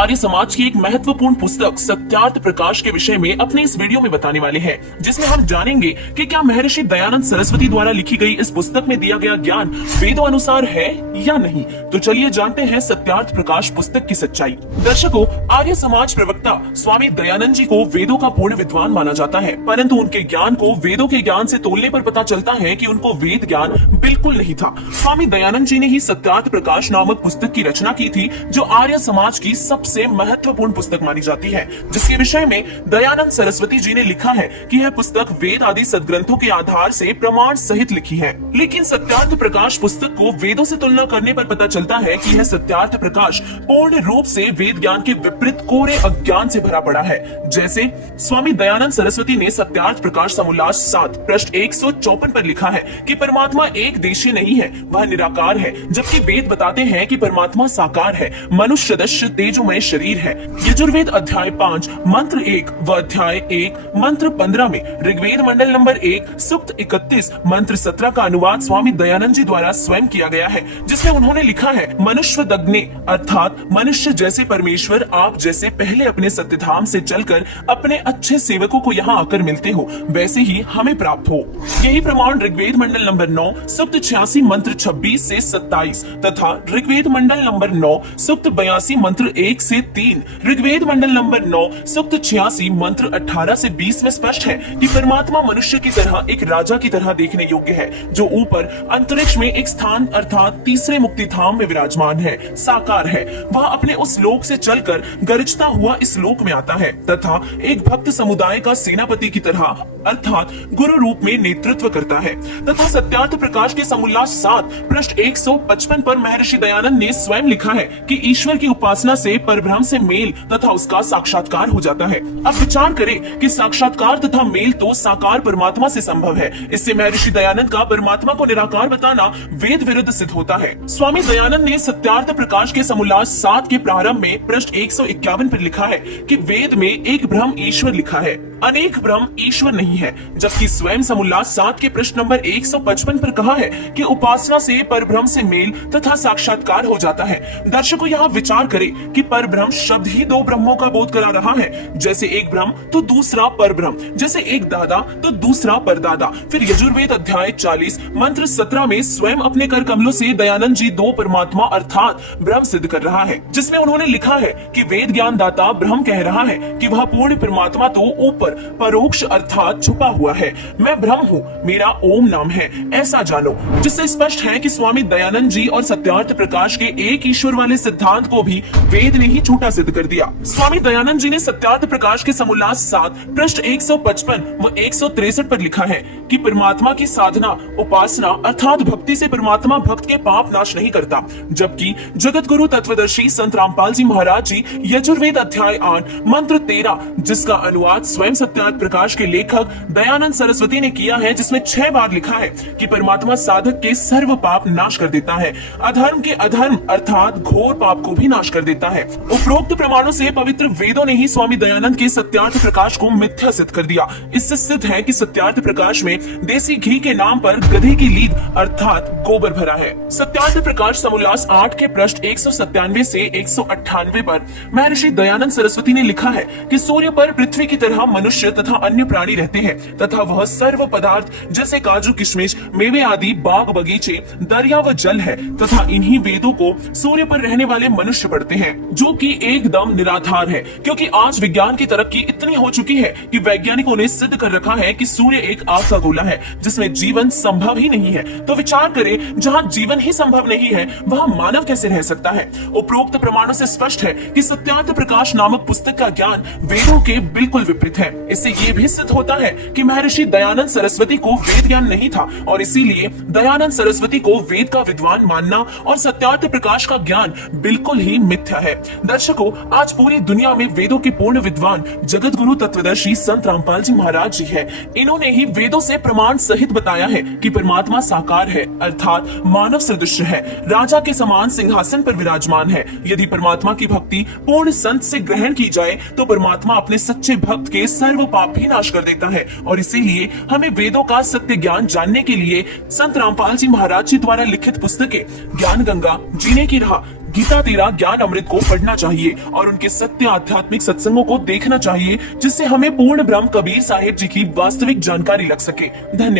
आर्य समाज की एक महत्वपूर्ण पुस्तक सत्यार्थ प्रकाश के विषय में अपने इस वीडियो में बताने वाले हैं, जिसमें हम जानेंगे कि क्या महर्षि दयानंद सरस्वती द्वारा लिखी गई इस पुस्तक में दिया गया ज्ञान वेदों अनुसार है या नहीं। तो चलिए जानते हैं सत्यार्थ प्रकाश पुस्तक की सच्चाई। दर्शकों, आर्य समाज प्रवक्ता स्वामी दयानंद जी को वेदों का पूर्ण विद्वान माना जाता है, परंतु उनके ज्ञान को वेदों के ज्ञान से तोलने पर पता चलता है कि उनको वेद ज्ञान बिल्कुल नहीं था। स्वामी दयानंद जी ने ही सत्यार्थ प्रकाश नामक पुस्तक की रचना की थी, जो आर्य समाज की सबसे महत्वपूर्ण पुस्तक मानी जाती है, जिसके विषय में दयानंद सरस्वती जी ने लिखा है कि यह पुस्तक वेद आदि सदग्रंथों के आधार से प्रमाण सहित लिखी है। लेकिन सत्यार्थ प्रकाश पुस्तक को वेदों से तुलना करने पर पता चलता है कि यह सत्यार्थ प्रकाश पूर्ण रूप से वेद ज्ञान के विपरीत कोरे अज्ञान से भरा पड़ा है। जैसे स्वामी दयानंद सरस्वती ने सत्यार्थ प्रकाश समोल्लास 7 पृष्ठ 154 पर लिखा है कि परमात्मा एक देशी नहीं है, वह निराकार है, जबकि वेद बताते हैं कि परमात्मा साकार है, मनुष्य सदृश तेजोमय शरीर है। यजुर्वेद अध्याय 5 मंत्र 1 व अध्याय 1 मंत्र 15 में, ऋग्वेद मंडल नंबर 1 सूक्त 31 मंत्र 17 का अनुवाद स्वामी दयानंद जी द्वारा स्वयं किया गया है, जिसमें उन्होंने लिखा है, मनुष्य दग्ने अर्थात मनुष्य जैसे परमेश्वर आप जैसे पहले अपने सत्यधाम से चलकर अपने अच्छे सेवकों को यहाँ आकर मिलते हो, वैसे ही हमें प्राप्त हो। यही प्रमाण ऋग्वेद मंडल नंबर 9 सूक्त 86 मंत्र 26 से 27 तथा ऋग्वेद मंडल नंबर 9 सूक्त 82 मंत्र 1 से 3, ऋग्वेद मंडल नंबर 9 सूक्त 86 मंत्र 18 से 20 में स्पष्ट है कि परमात्मा मनुष्य की तरह एक राजा की तरह देखने योग्य है, जो ऊपर अंतरिक्ष में एक स्थान अर्थात तीसरे मुक्ति धाम में विराजमान है, साकार है। वह अपने उस लोक से चलकर गरजता हुआ इस लोक में आता है तथा एक भक्त समुदाय का सेनापति की तरह अर्थात गुरु रूप में नेतृत्व करता है। तथा सत्यार्थ प्रकाश के समोल्लास 7 पृष्ठ 155 पर महर्षि दयानंद ने स्वयं लिखा है कि ईश्वर की उपासना से परब्रह्म से मेल तथा उसका साक्षात्कार हो जाता है। अब विचार करें कि साक्षात्कार तथा मेल तो साकार परमात्मा से संभव है। इससे महर्षि दयानंद का परमात्मा को निराकार बताना वेद विरुद्ध सिद्ध होता है। स्वामी दयानंद ने सत्यार्थ प्रकाश के समोल्लास 7 के प्रारंभ में पृष्ठ 151 पर लिखा है कि वेद में एक ब्रह्म ईश्वर लिखा है, अनेक ब्रह्म ईश्वर नहीं है, जबकि स्वयं समोल्लास 7 के पृष्ठ नंबर 155 पर कहा है कि उपासना से परब्रह्म से मेल तथा साक्षात्कार हो जाता है। दर्शकों, यहाँ विचार करें कि परब्रह्म शब्द ही दो ब्रह्मों का बोध करा रहा है, जैसे एक ब्रह्म तो दूसरा परब्रह्म, जैसे एक दादा तो दूसरा परदादा। फिर यजुर्वेद अध्याय 40 मंत्र 17 में स्वयं अपने कर कमलों से दयानंद जी दो परमात्मा अर्थात ब्रह्म सिद्ध कर रहा है, जिसमें उन्होंने लिखा है कि वेद ज्ञान दाता ब्रह्म कह रहा है कि वह पूर्ण परमात्मा तो ऊपर परोक्ष अर्थात छुपा हुआ है, मैं ब्रह्म हूँ, मेरा ओम नाम है, ऐसा जानो। जिससे स्पष्ट है कि स्वामी दयानंद जी और सत्यार्थ प्रकाश के एक ईश्वर वाले सिद्धांत को भी वेद ने ही झूठा सिद्ध कर दिया। स्वामी दयानंद जी ने सत्यार्थ प्रकाश के समोल्लास 7 पृष्ठ 155 व 163 पर लिखा है कि परमात्मा की साधना उपासना अर्थात भक्ति से परमात्मा भक्त के पाप नाश नहीं करता, जबकि जगत गुरु तत्वदर्शी संत रामपाल जी महाराज जी यजुर्वेद अध्याय 8 मंत्र 13, जिसका अनुवाद स्वयं सत्यार्थ प्रकाश के लेखक दयानंद सरस्वती ने किया है, जिसमें 6 बार लिखा है कि परमात्मा साधक के सर्व पाप नाश कर देता है, अधर्म के अधर्म अर्थात घोर पाप को भी नाश कर देता है। उपरोक्त प्रमाणों से पवित्र वेदों ने ही स्वामी दयानंद के सत्यार्थ प्रकाश को मिथ्या सिद्ध कर दिया। इससे सिद्ध है कि सत्यार्थ प्रकाश में देसी घी के नाम पर गधे की लीद अर्थात गोबर भरा है। सत्यार्थ प्रकाश समोल्लास 8 के पृष्ठ 197 से 198 पर महर्षि दयानंद सरस्वती ने लिखा है कि सूर्य पर पृथ्वी की तरह मनुष्य तथा अन्य प्राणी रहते हैं तथा वह सर्व पदार्थ जैसे काजू किशमिश मेवे आदि बाग बगीचे दरिया व जल है तथा इन्हीं वेदों को सूर्य पर रहने वाले मनुष्य पढ़ते हैं, जो कि एकदम निराधार है, क्योंकि आज विज्ञान की तरक्की इतनी हो चुकी है कि वैज्ञानिकों ने सिद्ध कर रखा है कि सूर्य एक आग का गोला है जिसमें जीवन संभव ही नहीं है। तो विचार करें, जहाँ जीवन ही संभव नहीं है वहाँ मानव कैसे रह सकता है। उपरोक्त प्रमाणों से स्पष्ट है कि सत्यार्थ प्रकाश नामक पुस्तक का ज्ञान वेदों के बिल्कुल विपरीत है। इससे ये भी सिद्ध होता है कि महर्षि दयानंद सरस्वती को वेद ज्ञान नहीं था और इसीलिए दयानंद सरस्वती को वेद का विद्वान मानना और सत्यार्थ प्रकाश का ज्ञान बिल्कुल ही मिथ्या है। दर्शकों, आज पूरी दुनिया में वेदों के पूर्ण विद्वान जगत गुरु तत्वदर्शी संत रामपाल जी महाराज जी है। इन्होंने ही वेदों से प्रमाण सहित बताया है कि परमात्मा साकार है अर्थात मानव सदृश है, राजा के समान सिंहासन पर विराजमान है। यदि परमात्मा की भक्ति पूर्ण संत से ग्रहण की जाए तो परमात्मा अपने सच्चे भक्त के सर्व पाप भी नाश कर देता है और इसीलिए हमें वेदों का सत्य ज्ञान जानने के लिए संत रामपाल जी महाराज जी द्वारा लिखित पुस्तकें ज्ञान गंगा, जीने की राह, गीता तेरा ज्ञान अमृत को पढ़ना चाहिए और उनके सत्य आध्यात्मिक सत्संगों को देखना चाहिए, जिससे हमें पूर्ण ब्रह्म कबीर साहिब जी की वास्तविक जानकारी लग सके। धन्यवाद।